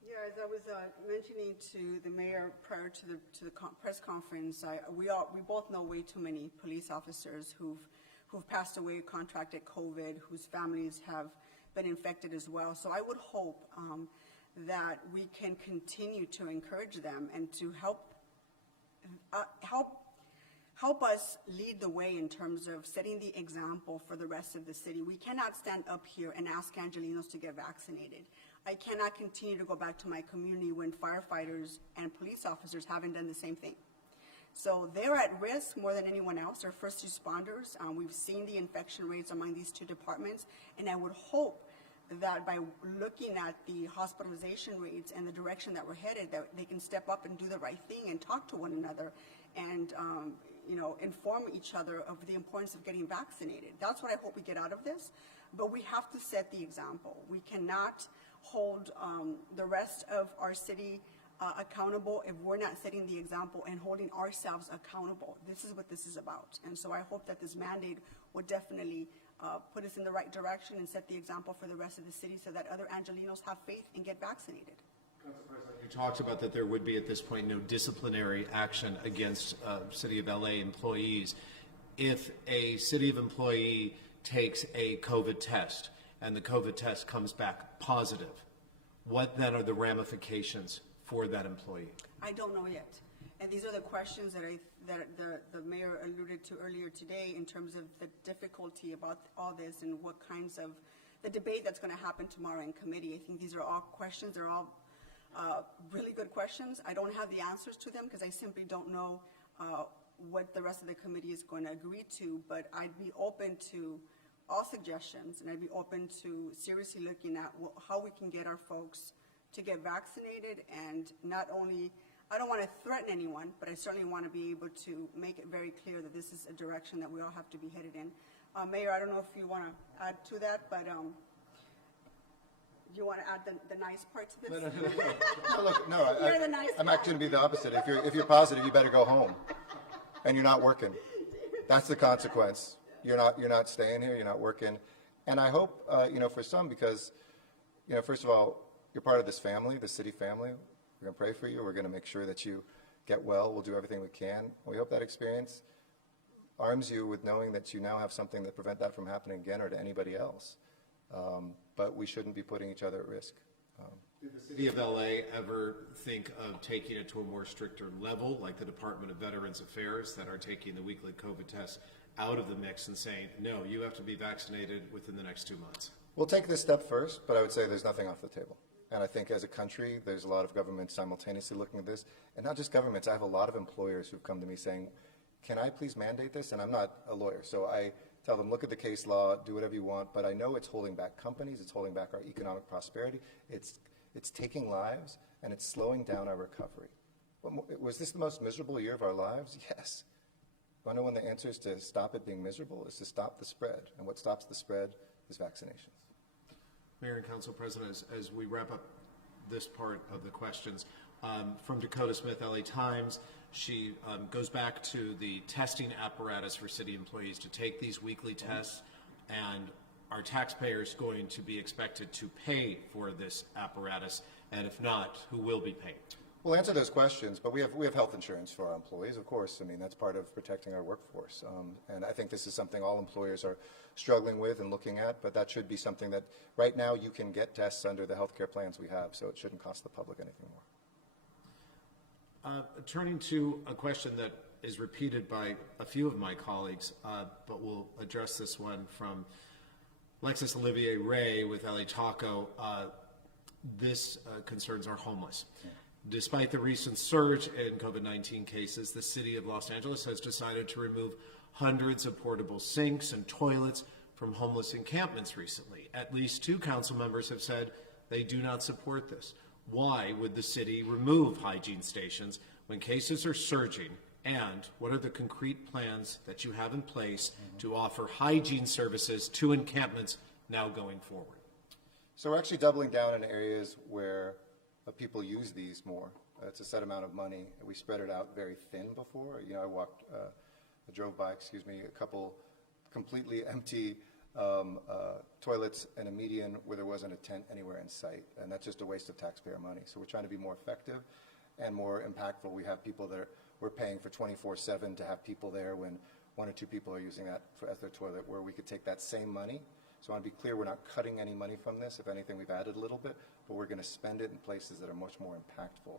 Yeah, as I was mentioning to the mayor prior to the press conference, we both know way too many police officers who've passed away, contracted COVID, whose families have been infected as well. So I would hope that we can continue to encourage them and to help us lead the way in terms of setting the example for the rest of the city. We cannot stand up here and ask Angelinos to get vaccinated. I cannot continue to go back to my community when firefighters and police officers haven't done the same thing. So they're at risk more than anyone else. They're first responders. We've seen the infection rates among these two departments, and I would hope that by looking at the hospitalization rates and the direction that we're headed, that they can step up and do the right thing and talk to one another and inform each other of the importance of getting vaccinated. That's what I hope we get out of this. But we have to set the example. We cannot hold the rest of our city accountable if we're not setting the example and holding ourselves accountable. This is what this is about. And so I hope that this mandate will definitely put us in the right direction and set the example for the rest of the city so that other Angelenos have faith and get vaccinated. Council President, you talked about that there would be at this point no disciplinary action against City of LA employees. If a City of employee takes a COVID test and the COVID test comes back positive, what then are the ramifications for that employee? I don't know yet. And these are the questions that the mayor alluded to earlier today in terms of the difficulty about all this and what kinds of the debate that's going to happen tomorrow in committee. I think these are all questions. They're all really good questions. I don't have the answers to them because I simply don't know what the rest of the committee is going to agree to, but I'd be open to all suggestions, and I'd be open to seriously looking at how we can get our folks to get vaccinated. And not only, I don't want to threaten anyone, but I certainly want to be able to make it very clear that this is a direction that we all have to be headed in. Mayor, I don't know if you want to add to that, but you want to add the nice part to this? No, look, no, You're the nice I'm actually going to be the opposite. If you're positive, you better go home, and you're not working. That's the consequence. You're not staying here. You're not working, and I hope for some, because first of all, you're part of this family, the city family. We're going to pray for you. We're going to make sure that you get well. We'll do everything we can. We hope that experience arms you with knowing that you now have something that prevent that from happening again or to anybody else. But we shouldn't be putting each other at risk. Did the City of LA ever think of taking it to a more stricter level, like the Department of Veterans Affairs that are taking the weekly COVID tests out of the mix and saying, no, you have to be vaccinated within the next 2 months? We'll take this step first, but I would say there's nothing off the table. And I think as a country, there's a lot of governments simultaneously looking at this. And not just governments, I have a lot of employers who've come to me saying, can I please mandate this? And I'm not a lawyer, so I tell them, look at the case law, do whatever you want, but I know it's holding back companies, it's holding back our economic prosperity, it's taking lives, and it's slowing down our recovery. Was this the most miserable year of our lives? Yes. I know when the answer is to stop it being miserable is to stop the spread, and what stops the spread is vaccinations. Mayor and Council President, as we wrap up this part of the questions, from Dakota Smith, LA Times, she goes back to the testing apparatus for city employees to take these weekly tests, and are taxpayers going to be expected to pay for this apparatus? And if not, who will be paying? We'll answer those questions, but we have health insurance for our employees, of course. I mean, that's part of protecting our workforce. And I think this is something all employers are struggling with and looking at, but that should be something that right now you can get tests under the health care plans we have, so it shouldn't cost the public anything more. Turning to a question that is repeated by a few of my colleagues, but we'll address this one from Alexis Olivier Ray with LA Taco. This concerns our homeless. Yeah. Despite the recent surge in COVID-19 cases, the city of Los Angeles has decided to remove hundreds of portable sinks and toilets from homeless encampments recently. At least 2 council members have said they do not support this. Why would the city remove hygiene stations when cases are surging? And what are the concrete plans that you have in place to offer hygiene services to encampments now going forward? So we're actually doubling down in areas where people use these more. It's a set amount of money. We spread it out very thin before. I drove by, a couple completely empty toilets and a median where there wasn't a tent anywhere in sight. And that's just a waste of taxpayer money. So we're trying to be more effective and more impactful. We have people that we're paying for 24/7 to have people there when 1 or 2 people are using that as their toilet, where we could take that same money. So I want to be clear, we're not cutting any money from this. If anything, we've added a little bit, but we're going to spend it in places that are much more impactful.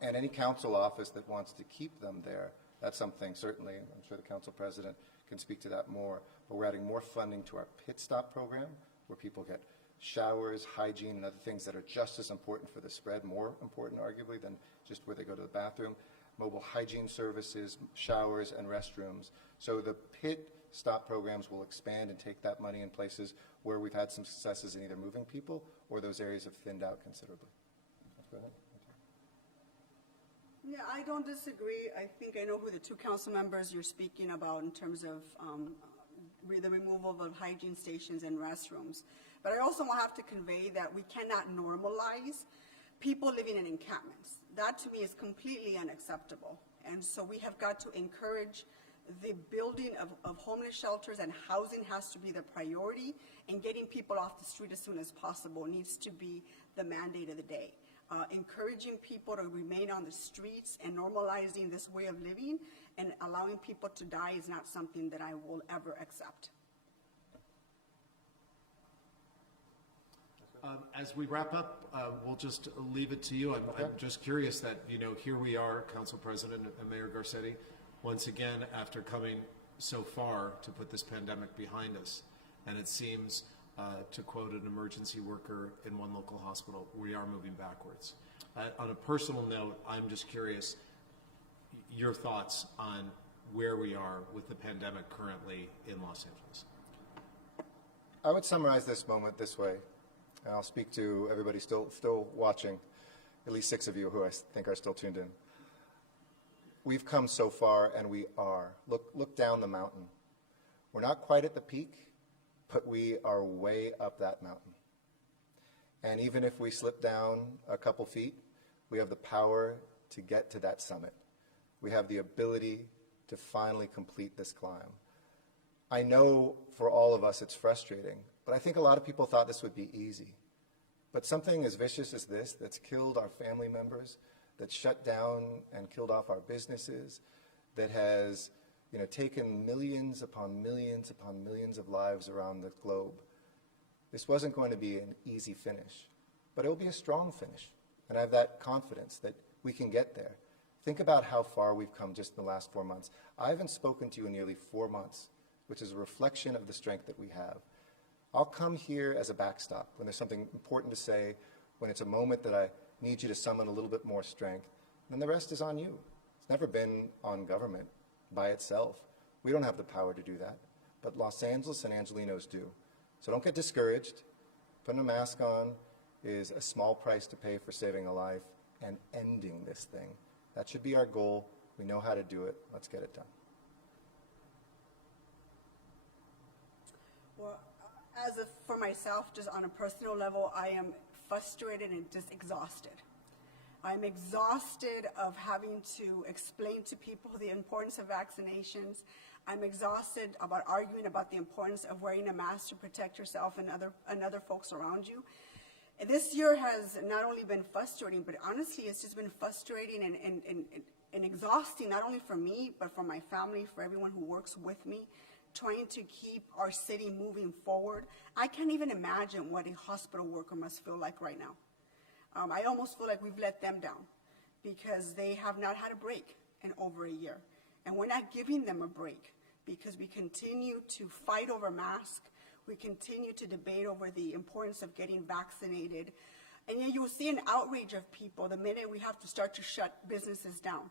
And any council office that wants to keep them there, that's something certainly, I'm sure the council president can speak to that more, but we're adding more funding to our pit stop program, where people get showers, hygiene, and other things that are just as important for the spread, more important arguably than just where they go to the bathroom. Mobile hygiene services, showers, and restrooms. So the pit stop programs will expand and take that money in places where we've had some successes in either moving people or those areas have thinned out considerably. Go ahead. Yeah, I don't disagree. I think I know who the 2 council members you're speaking about in terms of the removal of hygiene stations and restrooms. But I also have to convey that we cannot normalize people living in encampments. That to me is completely unacceptable. And so we have got to encourage the building of homeless shelters, and housing has to be the priority, and getting people off the street as soon as possible needs to be the mandate of the day. Encouraging people to remain on the streets and normalizing this way of living and allowing people to die is not something that I will ever accept. As we wrap up, we'll just leave it to you. I'm just curious that, here we are, Council President and Mayor Garcetti, once again, after coming so far to put this pandemic behind us. And it seems, to quote an emergency worker in one local hospital, we are moving backwards. On a personal note, I'm just curious, your thoughts on where we are with the pandemic currently in Los Angeles. I would summarize this moment this way, and I'll speak to everybody still watching, at least 6 of you who I think are still tuned in. We've come so far, and we are. Look down the mountain. We're not quite at the peak, but we are way up that mountain. And even if we slip down a couple feet, we have the power to get to that summit. We have the ability to finally complete this climb. I know for all of us it's frustrating, but I think a lot of people thought this would be easy. But something as vicious as this, that's killed our family members, that shut down and killed off our businesses, that has taken millions upon millions upon millions of lives around the globe. This wasn't going to be an easy finish, but it will be a strong finish. And I have that confidence that we can get there. Think about how far we've come just in the last 4 months. I haven't spoken to you in nearly 4 months, which is a reflection of the strength that we have. I'll come here as a backstop when there's something important to say, when it's a moment that I need you to summon a little bit more strength, then the rest is on you. It's never been on government by itself. We don't have the power to do that, but Los Angeles and Angelenos do. So don't get discouraged. Putting a mask on is a small price to pay for saving a life and ending this thing. That should be our goal. We know how to do it. Let's get it done. Well, for myself, just on a personal level, I am frustrated and just exhausted. I'm exhausted of having to explain to people the importance of vaccinations. I'm exhausted about arguing about the importance of wearing a mask to protect yourself and other folks around you. And this year has not only been frustrating, but honestly, it's just been frustrating and exhausting, not only for me, but for my family, for everyone who works with me, trying to keep our city moving forward. I can't even imagine what a hospital worker must feel like right now. I almost feel like we've let them down because they have not had a break in over a year. And we're not giving them a break because we continue to fight over masks. We continue to debate over the importance of getting vaccinated. And yet you will see an outrage of people the minute we have to start to shut businesses down.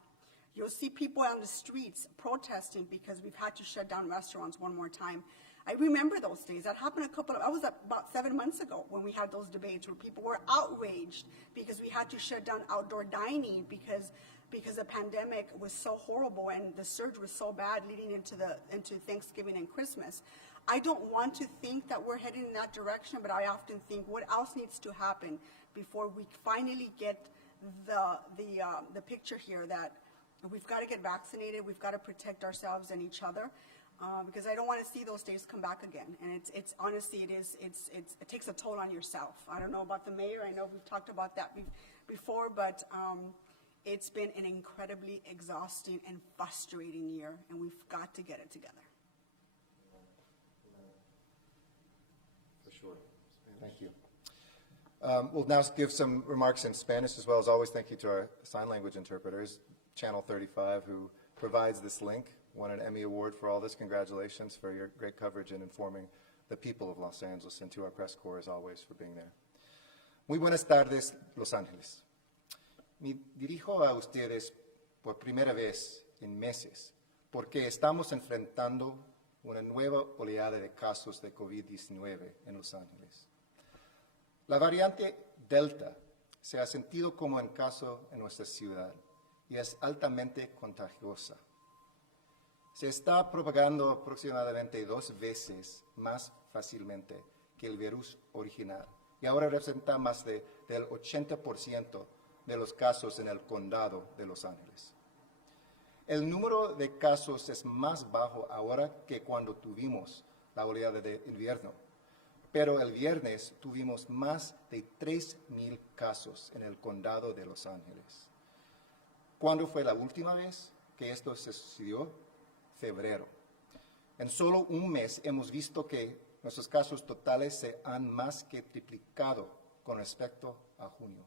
You'll see people on the streets protesting because we've had to shut down restaurants one more time. I remember those days. That happened I was about 7 months ago when we had those debates where people were outraged because we had to shut down outdoor dining because the pandemic was so horrible and the surge was so bad leading into Thanksgiving and Christmas. I don't want to think that we're heading in that direction, but I often think what else needs to happen before we finally get the picture here that we've got to get vaccinated, we've got to protect ourselves and each other, because I don't want to see those days come back again. And it's honestly, it takes a toll on yourself. I don't know about the mayor. I know we've talked about that before, but it's been an incredibly exhausting and frustrating year, and we've got to get it together. For sure. Thank you. We'll now give some remarks in Spanish as well. As always, thank you to our sign language interpreters, Channel 35, who provides this link, won an Emmy Award for all this. Congratulations for your great coverage and informing the people of Los Angeles, and to our press corps, as always, for being there. Muy buenas tardes, Los Ángeles. Me dirijo a ustedes por primera vez en meses, porque estamos enfrentando una nueva oleada de casos de COVID-19 en Los Ángeles. La variante Delta se ha sentido como un caso en nuestra ciudad y es altamente contagiosa. Se está propagando aproximadamente 2 veces más fácilmente que el virus original y ahora representa más de del 80% de los casos en el condado de Los Ángeles. El número de casos es más bajo ahora que cuando tuvimos la oleada de invierno, pero el viernes tuvimos más de 3,000 casos en el condado de Los Ángeles. ¿Cuándo fue la última vez que esto se sucedió? Febrero. En solo un mes hemos visto que nuestros casos totales se han más que triplicado con respecto a junio.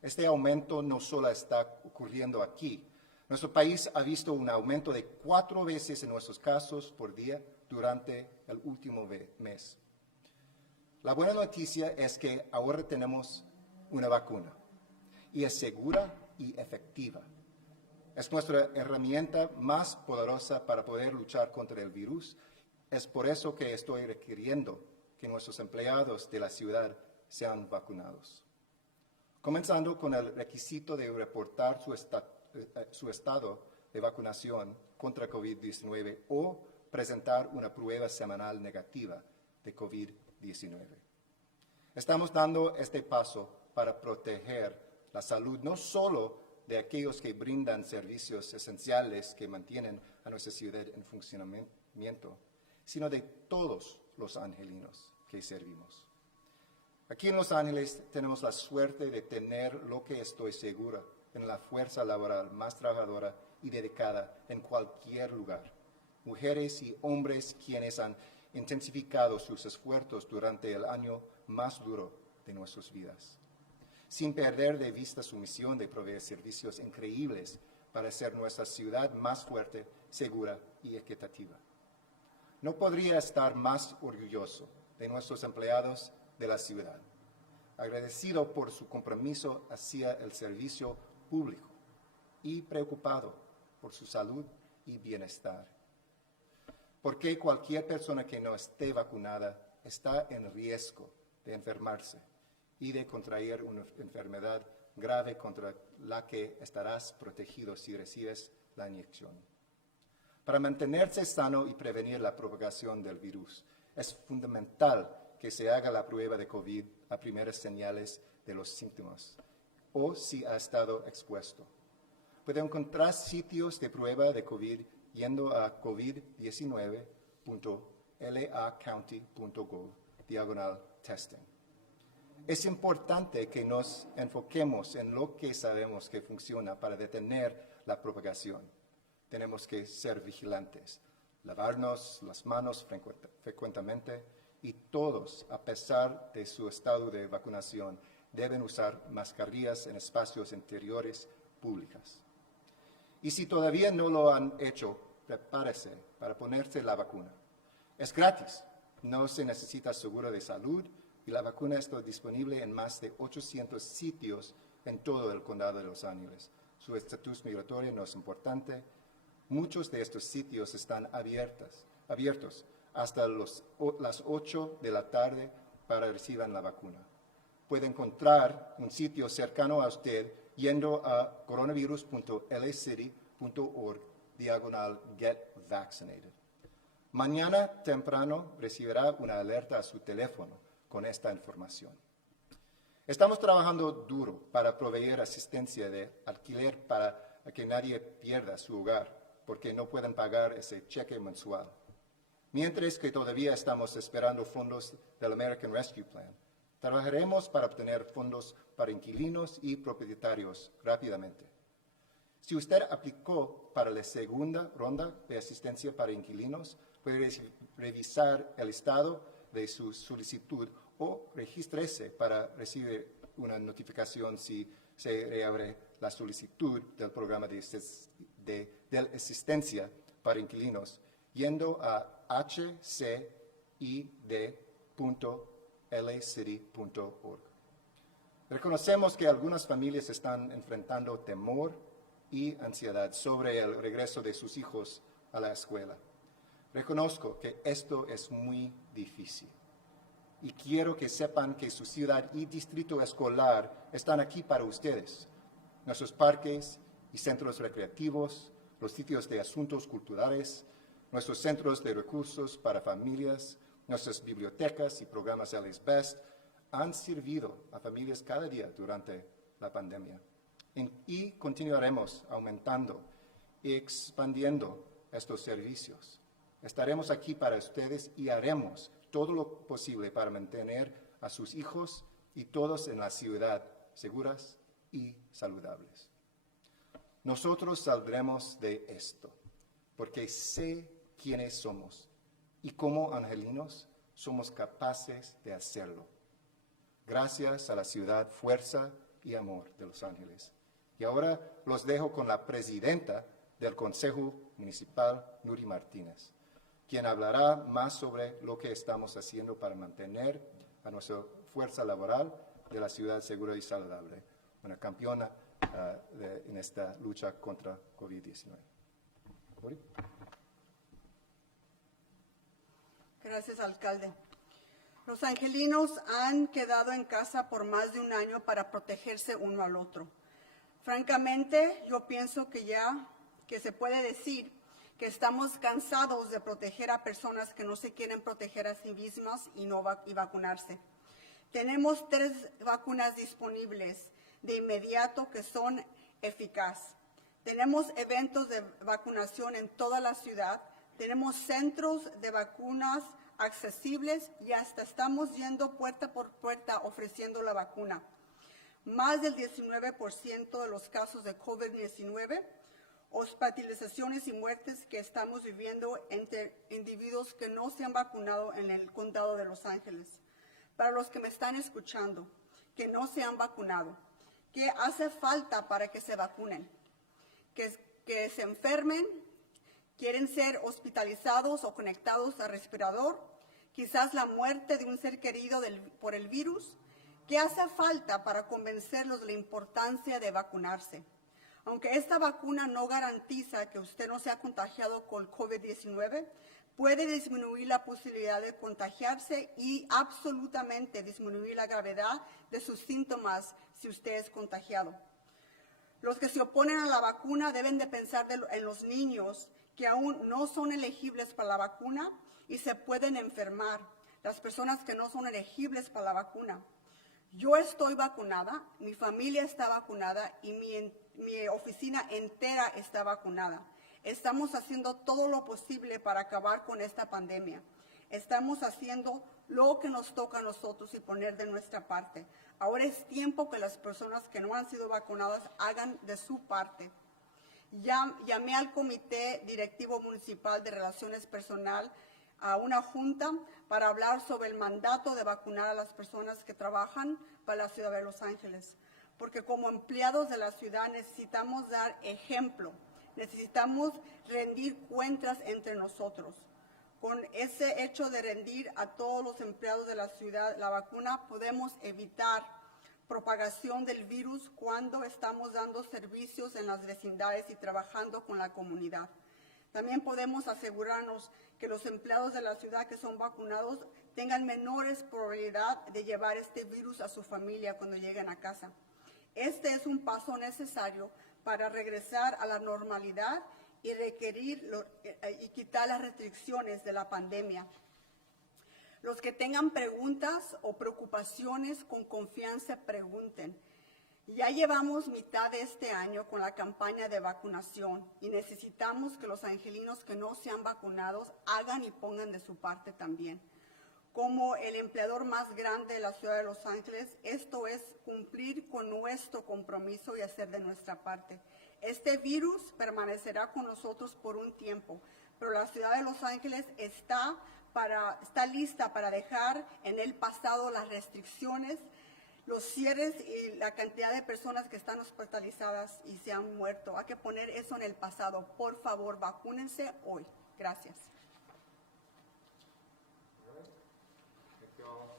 Este aumento no solo está ocurriendo aquí. Nuestro país ha visto un aumento de 4 veces en nuestros casos por día durante el último mes. La buena noticia es que ahora tenemos una vacuna y es segura y efectiva. Es nuestra herramienta más poderosa para poder luchar contra el virus. Es por eso que estoy requiriendo que nuestros empleados de la ciudad sean vacunados. Comenzando con el requisito de reportar su estado de vacunación contra COVID-19 o presentar una prueba semanal negativa de COVID-19. Estamos dando este paso para proteger la salud no solo de aquellos que brindan servicios esenciales que mantienen a nuestra ciudad en funcionamiento, sino de todos los angelinos que servimos. Aquí en Los Ángeles tenemos la suerte de tener lo que estoy segura en la fuerza laboral más trabajadora y dedicada en cualquier lugar. Mujeres y hombres quienes han intensificado sus esfuerzos durante el año más duro de nuestras vidas, sin perder de vista su misión de proveer servicios increíbles para hacer nuestra ciudad más fuerte, segura y equitativa. No podría estar más orgulloso de nuestros empleados de la ciudad, agradecido por su compromiso hacia el servicio público y preocupado por su salud y bienestar. Porque cualquier persona que no esté vacunada está en riesgo de enfermarse y de contraer una enfermedad grave contra la que estarás protegido si recibes la inyección. Para mantenerse sano y prevenir la propagación del virus, es fundamental que se haga la prueba de COVID a primeras señales de los síntomas o si ha estado expuesto. Puede encontrar sitios de prueba de COVID yendo a covid19.lacounty.gov/testing. Es importante que nos enfoquemos en lo que sabemos que funciona para detener la propagación. Tenemos que ser vigilantes, lavarnos las manos frecuentemente y todos, a pesar de su estado de vacunación, deben usar mascarillas en espacios interiores públicos. Y si todavía no lo han hecho, prepárese para ponerse la vacuna. Es gratis, no se necesita seguro de salud y la vacuna está disponible en más de 800 sitios en todo el condado de Los Ángeles. Su estatus migratorio no es importante. Muchos de estos sitios están abiertos hasta las 8 de la tarde para recibir la vacuna. Puede encontrar un sitio cercano a usted yendo a coronavirus.lacity.org/getvaccinated. Mañana temprano recibirá una alerta a su teléfono con esta información. Estamos trabajando duro para proveer asistencia de alquiler para que nadie pierda su hogar porque no pueden pagar ese cheque mensual. Mientras que todavía estamos esperando fondos del American Rescue Plan, trabajaremos para obtener fondos para inquilinos y propietarios rápidamente. Si usted aplicó para la segunda ronda de asistencia para inquilinos, puede revisar el estado de su solicitud o regístrese para recibir una notificación si se reabre la solicitud del programa de asistencia para inquilinos yendo a hcid.lacity.org. Reconocemos que algunas familias están enfrentando temor y ansiedad sobre el regreso de sus hijos a la escuela. Reconozco que esto es muy difícil y quiero que sepan que su ciudad y distrito escolar están aquí para ustedes. Nuestros parques y centros recreativos, los sitios de asuntos culturales, nuestros centros de recursos para familias, nuestras bibliotecas y programas LS Best, han servido a familias cada día durante la pandemia. Y continuaremos aumentando y expandiendo estos servicios. Estaremos aquí para ustedes y haremos todo lo posible para mantener a sus hijos y todos en la ciudad seguras y saludables. Nosotros saldremos de esto, porque sé quiénes somos y como angelinos somos capaces de hacerlo. Gracias a la ciudad, fuerza y amor de Los Ángeles. Y ahora los dejo con la presidenta del Consejo Municipal, Nuri Martínez, quien hablará más sobre lo que estamos haciendo para mantener a nuestra fuerza laboral de la ciudad segura y saludable, una campeona en esta lucha contra COVID-19. ¿Nuri? Gracias, alcalde. Los angelinos han quedado en casa por más de un año para protegerse uno al otro. Francamente, yo pienso que se puede decir que estamos cansados de proteger a personas que no se quieren proteger a sí mismas y vacunarse. Tenemos 3 vacunas disponibles de inmediato que son eficaces. Tenemos eventos de vacunación en toda la ciudad, tenemos centros de vacunas accesibles y hasta estamos yendo puerta por puerta ofreciendo la vacuna. Más del 19% de los casos de COVID-19, hospitalizaciones y muertes que estamos viviendo entre individuos que no se han vacunado en el condado de Los Ángeles. Para los que me están escuchando, que no se han vacunado, ¿qué hace falta para que se vacunen? Que se enfermen, quieren ser hospitalizados o conectados al respirador, quizás la muerte de un ser querido por el virus. ¿Qué hace falta para convencerlos de la importancia de vacunarse? Aunque esta vacuna no garantiza que usted no sea contagiado con COVID-19, puede disminuir la posibilidad de contagiarse y absolutamente disminuir la gravedad de sus síntomas si usted es contagiado. Los que se oponen a la vacuna deben de pensar en los niños que aún no son elegibles para la vacuna y se pueden enfermar, las personas que no son elegibles para la vacuna. Yo estoy vacunada, mi familia está vacunada y mi oficina entera está vacunada. Estamos haciendo todo lo posible para acabar con esta pandemia. Estamos haciendo lo que nos toca a nosotros y poner de nuestra parte. Ahora es tiempo que las personas que no han sido vacunadas hagan de su parte. Llamé al Comité Directivo Municipal de Relaciones Personal a una junta para hablar sobre el mandato de vacunar a las personas que trabajan para la ciudad de Los Ángeles. Porque como empleados de la ciudad necesitamos dar ejemplo, necesitamos rendir cuentas entre nosotros. Con ese hecho de rendir a todos los empleados de la ciudad la vacuna, podemos evitar propagación del virus cuando estamos dando servicios en las vecindades y trabajando con la comunidad. También podemos asegurarnos que los empleados de la ciudad que son vacunados tengan menores probabilidad de llevar este virus a su familia cuando lleguen a casa. Este es un paso necesario para regresar a la normalidad y y quitar las restricciones de la pandemia. Los que tengan preguntas o preocupaciones, con confianza pregunten. Ya llevamos mitad de este año con la campaña de vacunación y necesitamos que los angelinos que no sean vacunados hagan y pongan de su parte también. Como el empleador más grande de la ciudad de Los Ángeles, esto es cumplir con nuestro compromiso y hacer de nuestra parte. Este virus permanecerá con nosotros por un tiempo, pero la ciudad de Los Ángeles está lista para dejar en el pasado las restricciones, los cierres y la cantidad de personas que están hospitalizadas y se han muerto. Hay que poner eso en el pasado. Por favor, vacúnense hoy. Gracias. Thank you all.